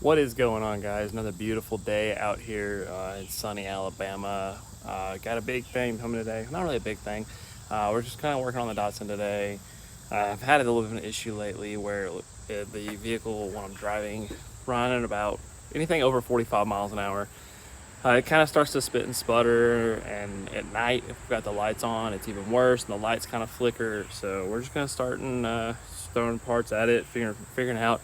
What is going on, guys? Another beautiful day out here in sunny Alabama. Got a big thing coming today. Not really a big thing. We're just kind of working on the Datsun today. I've had a little bit of an issue lately where the vehicle, when I'm driving, running about anything over 45 miles an hour, it kind of starts to spit and sputter. And at night, if we've got the lights on, it's even worse, and the lights kind of flicker. So we're just going to start throwing parts at it, figuring out.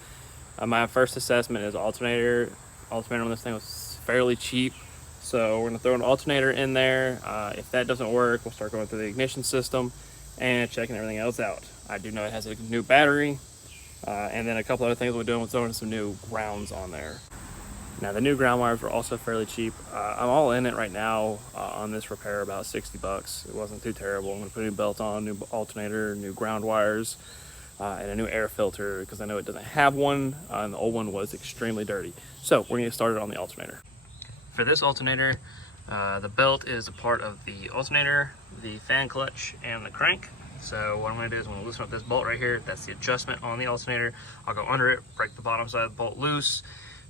My first assessment is alternator. Alternator on this thing was fairly cheap, so we're gonna throw an alternator in there. If that doesn't work, we'll start going through the ignition system and checking everything else out. I do know it has a new battery, and then a couple other things we're doing. We're throwing some new grounds on there. Now the new ground wires were also fairly cheap. I'm all in it right now on this repair, about 60 bucks. It wasn't too terrible. I'm gonna put a new belt on, new alternator, new ground wires. And a new air filter because I know it doesn't have one, and the old one was extremely dirty. So we're gonna get started on the alternator. For this alternator, the belt is a part of the alternator, the fan clutch, and the crank. So what I'm gonna do is I'm gonna loosen up this bolt right here. That's the adjustment on the alternator. I'll go under it, break the bottom side of the bolt loose,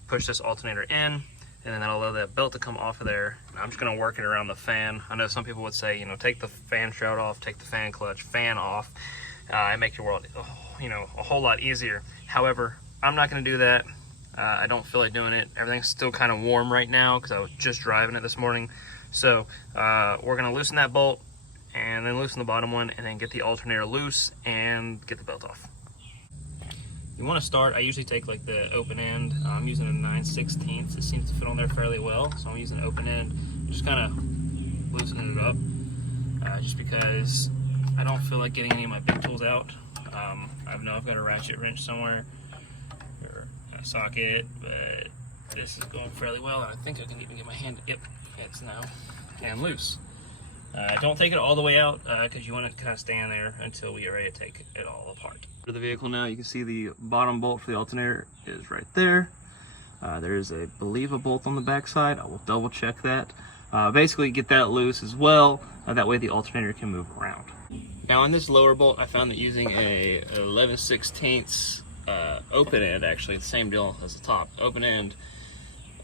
push this alternator in, and then that'll allow that belt to come off of there. And I'm just gonna work it around the fan. I know some people would say, take the fan shroud off, take the fan clutch, fan off. It makes your world, a whole lot easier. However, I'm not going to do that. I don't feel like doing it. Everything's still kind of warm right now because I was just driving it this morning. So we're going to loosen that bolt and then loosen the bottom one and then get the alternator loose and get the belt off. You want to start, I usually take like the open end. I'm using a 9/16. It seems to fit on there fairly well. So I'm using open end, just kind of loosening it up just because I don't feel like getting any of my big tools out. I know I've got a ratchet wrench somewhere or a socket, but this is going fairly well, and I think I can even get my hand. Yep, it's now and loose. Don't take it all the way out because you want to kind of stand there until we get ready to take it all apart. For the vehicle now, you can see the bottom bolt for the alternator is right there. There's I believe a bolt on the back side. I will double check that. Basically get that loose as well. That way the alternator can move around. Now on this lower bolt, I found that using a 11/16 open end, actually the same deal as the top, open end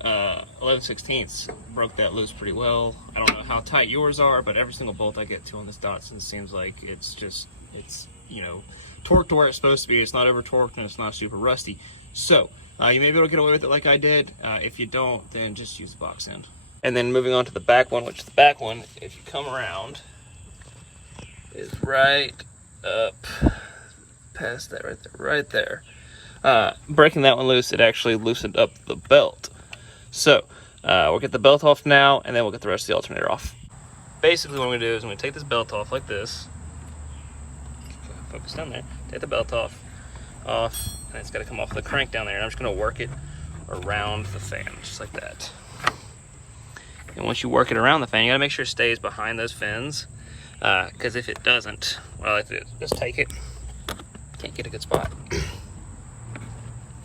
11/16 broke that loose pretty well. I don't know how tight yours are, but every single bolt I get to on this Datsun seems like it's torqued to where it's supposed to be. It's not over torqued and it's not super rusty. So you may be able to get away with it like I did. If you don't, then just use the box end. And then moving on to the back one, which the back one, if you come around, is right up past that right there. Breaking that one loose, it actually loosened up the belt. So we'll get the belt off now, and then we'll get the rest of the alternator off. Basically what I'm going to do is I'm going to take this belt off like this. Focus down there. Take the belt off, and it's got to come off the crank down there, and I'm just going to work it around the fan, just like that. And once you work it around the fan, you got to make sure it stays behind those fins. Because if it doesn't, what I like to do is just take it, can't get a good spot,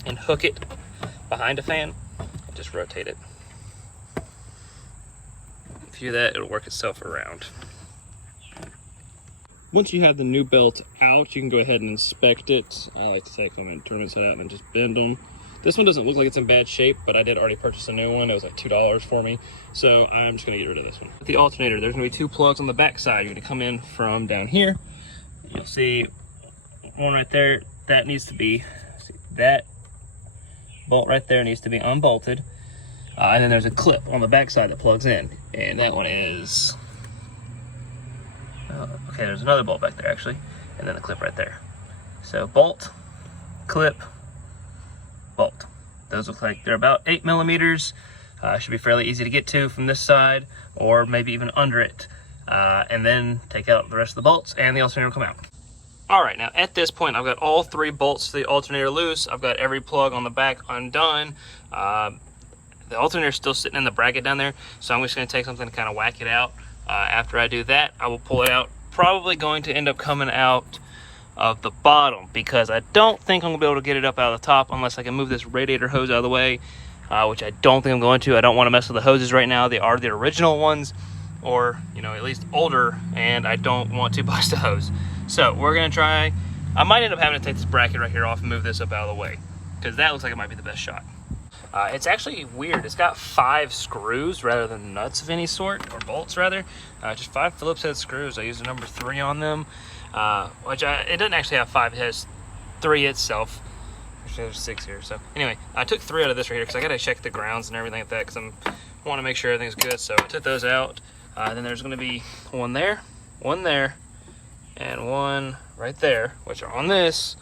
and hook it behind a fan and just rotate it. If you do that, it'll work itself around. Once you have the new belt out, you can go ahead and inspect it. I like to take them and turn them inside out and then just bend them. This one doesn't look like it's in bad shape, but I did already purchase a new one. It was like $2 for me. So I'm just gonna get rid of this one. The alternator, there's gonna be two plugs on the back side. You're gonna come in from down here. You'll see one right there. That needs to be, that bolt right there needs to be unbolted. And then there's a clip on the back side that plugs in. And that one is, okay, there's another bolt back there actually. And then a clip right there. So bolt, clip, bolt. Those look like they're about 8 millimeters. Should be fairly easy to get to from this side, or maybe even under it. And then take out the rest of the bolts and the alternator will come out. All right, now at this point, I've got all 3 bolts to the alternator loose. I've got every plug on the back undone. The alternator is still sitting in the bracket down there, so I'm just gonna take something to kind of whack it out. After I do that, I will pull it out. Probably going to end up coming out of the bottom because I don't think I'm gonna be able to get it up out of the top unless I can move this radiator hose out of the way, which I don't think I'm going to. I don't want to mess with the hoses right now. They are the original ones, or at least older, and I don't want to bust a hose. So we're gonna try. I might end up having to take this bracket right here off and move this up out of the way because that looks like it might be the best shot. It's actually weird. It's got 5 screws rather than nuts of any sort, or bolts rather. Just 5 Phillips head screws. I use the number 3 on them, it doesn't actually have 5. It has 3 itself. Actually, there's 6 here. So anyway, I took 3 out of this right here because I got to check the grounds and everything like that because I want to make sure everything's good. So I took those out. Then there's going to be one there, and one right there, which are on this.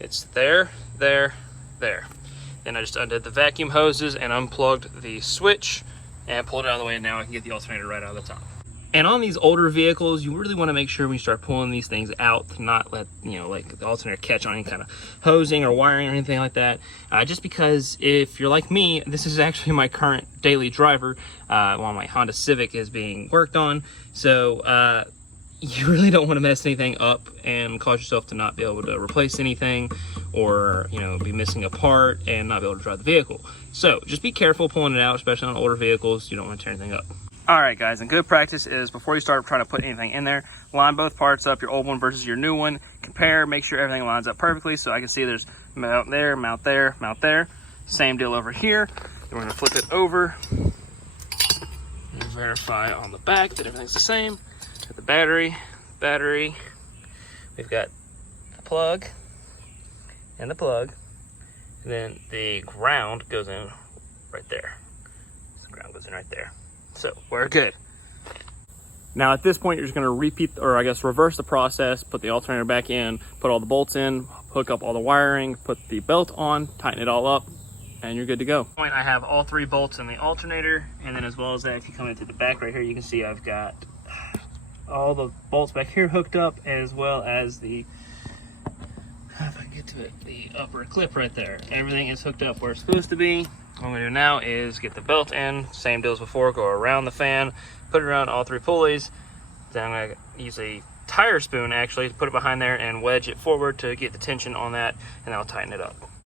It's there. Then I just undid the vacuum hoses and unplugged the switch and pulled it out of the way, and now I can get the alternator right out of the top. And on these older vehicles, you really want to make sure when you start pulling these things out to not let, like the alternator catch on any kind of hosing or wiring or anything like that. Just because if you're like me, this is actually my current daily driver while my Honda Civic is being worked on. So you really don't want to mess anything up and cause yourself to not be able to replace anything, or be missing a part and not be able to drive the vehicle. So just be careful pulling it out, especially on older vehicles. You don't want to tear anything up. All right, guys, and good practice is before you start trying to put anything in there, line both parts up, your old one versus your new one. Compare, make sure everything lines up perfectly. So I can see there's mount there, mount there, mount there. Same deal over here. Then we're gonna flip it over and verify on the back that everything's the same. Got the battery. We've got the plug and the plug, and then the ground goes in right there. So the ground goes in right there. So we're good. Now at this point, you're just gonna reverse the process, put the alternator back in, put all the bolts in, hook up all the wiring, put the belt on, tighten it all up, and you're good to go. I have all 3 bolts in the alternator, and then as well as that, if you come into the back right here, you can see I've got all the bolts back here hooked up, as well as the, if I can get to it, the upper clip right there. Everything is hooked up where it's supposed to be. What I'm gonna do now is get the belt in, same deal as before, go around the fan, put it around all 3 pulleys. Then I'm gonna use a tire spoon actually to put it behind there and wedge it forward to get the tension on that, and I'll tighten it up.